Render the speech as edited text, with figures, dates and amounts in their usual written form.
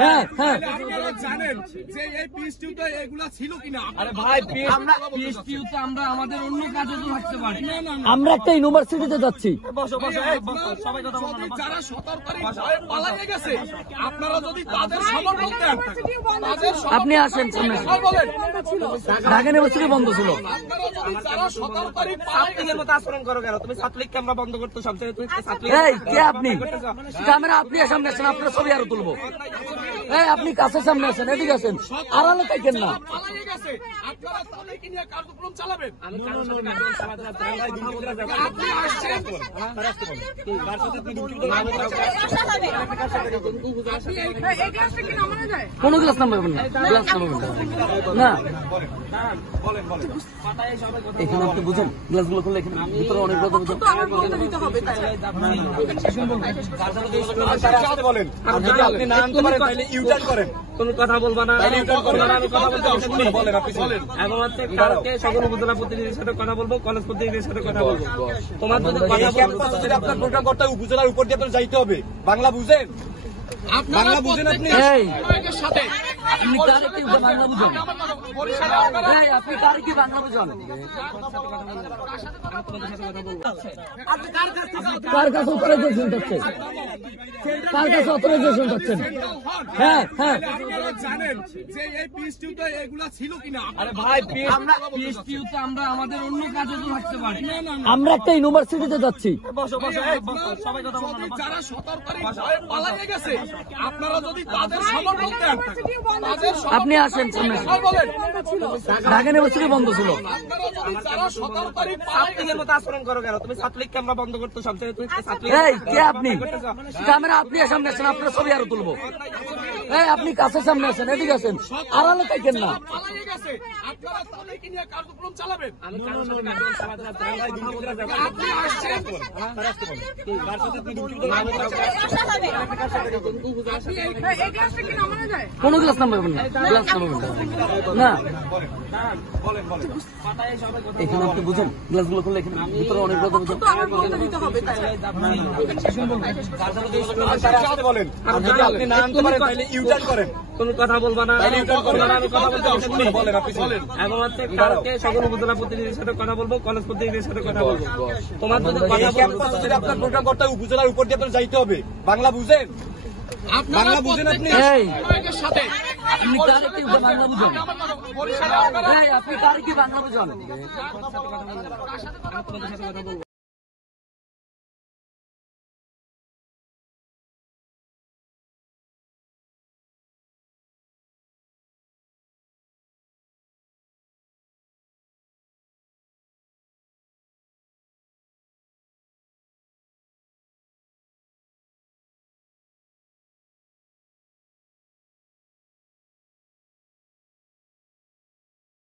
হ্যাঁ হ্যাঁ আপনারা জানেন যে এই পিএসটিউতে এগুলা ছিল কিনা? আরে ভাই পিএসটিউতে আমরা আমাদের অন্য কাজে তো থাকতে পারি। আমরা একটা ইউনিভার্সিটিতে যাচ্ছি। যদি যারা 17 তারিখ ভয়ে পালিয়ে গেছে, আপনারা যদি তাদের খবর বলতেন, আপনি আসেন সামনে। বলেন ঢাকা ইউনিভার্সিটি বন্ধ ছিল। আপনারা যদি যারা 17 তারিখ ছাত্রীদের মতো আচরণ করো কেন? তুমি ছাত্রলীগকে আমরা বন্ধ করতে সবচেয়ে তুমি ছাত্রলীগ এই কে আপনি? ক্যামেরা আপনি সামনে আসেন, আপনার ছবি আরো তুলবো। এই আপনি কাছের সামনে আসেন, এদিকে আসেন, আড়ালে থাকেন না। পালিয়ে গেছে, আপনারা তাদেরকে নিয়ে কার্যক্রম চালাবেন। আপনি আসছেন, কোন ক্লাস নাম্বার না, ক্লাস নাম্বার না। এখানে আপনি বুঝুন, গ্লাসগুলো খুলে এখানে ভিতরে অনেক কথা বুঝুন। বলেন আপনি না আনতে পারেন তাহলে ইউটার্ন করেন। কোন কথা বলবা না, আমি কথা বলতে শুনি। বলেন আপনি বলেন। এবং হচ্ছে কালকে সকল উপজেলা প্রতিনিধির সাথে কথা বলবো, কলেজ প্রতিনিধির সাথে কথা বলবো। তোমার যদি কথা বলতে আপনার প্রোগ্রাম করতে উপজেলার উপর দিয়ে আপনার যাইতে হবে। বাংলা বুঝেন? বাংলা বুঝেন আপনি? সাথে আপনি কার কি বাংলা বুঝুন? এই আপনি কার কি বাংলা বুঝুন? কার কাছে অথরাইজেশন পাচ্ছেন? কার কাছে অথরাইজেশন পাচ্ছেন? হ্যাঁ হ্যাঁ আপনারা জানেন যে এই পিএসটিউতে এগুলা ছিল কিনা? আরে ভাই পিএসটিউতে আমরা আমাদের অন্য কাজে তো থাকতে পারি। আমরা একটা ইউনিভার্সিটিতে যাচ্ছি। যদি যারা 17 তারিখ ভয়ে পালিয়ে গেছে, আপনারা যদি তাদের খবর বলতেন, আপনি আসেন সামনে। বলেন ঢাকা ইউনিভার্সিটি বন্ধ ছিল। আপনারা যদি যারা 17 তারিখ ছাত্রীদের মতো আচরণ করো কেন? তুমি ছাত্রলীগকে আমরা বন্ধ করতে সবচেয়ে তুমি ছাত্রলীগ এই কে আপনি? ক্যামেরা আপনি সামনে আসেন, আপনার ছবি আরো তুলবো। এই আপনি কাছের সামনে আসেন, এদিকে আসেন, আড়ালে থাকেন না। পালিয়ে গেছে, আপনারা তাদেরকে নিয়ে কার্যক্রম চালাবেন। আপনি আসছেন, কোন ক্লাস নাম্বার না, ক্লাস নাম্বার না। এখানে আপনি বুঝুন, গ্লাসগুলো খুলে এখানে ভিতরে অনেক কথা বুঝুন। বলেন আপনি না আনতে পারেন তাহলে ইউটার্ন করেন। কোন কথা বলবা না, আমি কথা বলতে শুনি। বলেন আপনি বলেন। এবং হচ্ছে কালকে সকল উপজেলা প্রতিনিধির সাথে কথা বলবো, কলেজ প্রতিনিধির সাথে কথা বলবো। তোমার যদি কথা বলতে আপনার প্রোগ্রাম করতে উপজেলার উপর দিয়ে আপনার যাইতে হবে। বাংলা বুঝেন? বাংলা বুঝেন আপনি? এই সাথে আপনি কার কি বাংলা বুঝুন? এই আপনি কার কি বাংলা বুঝুন?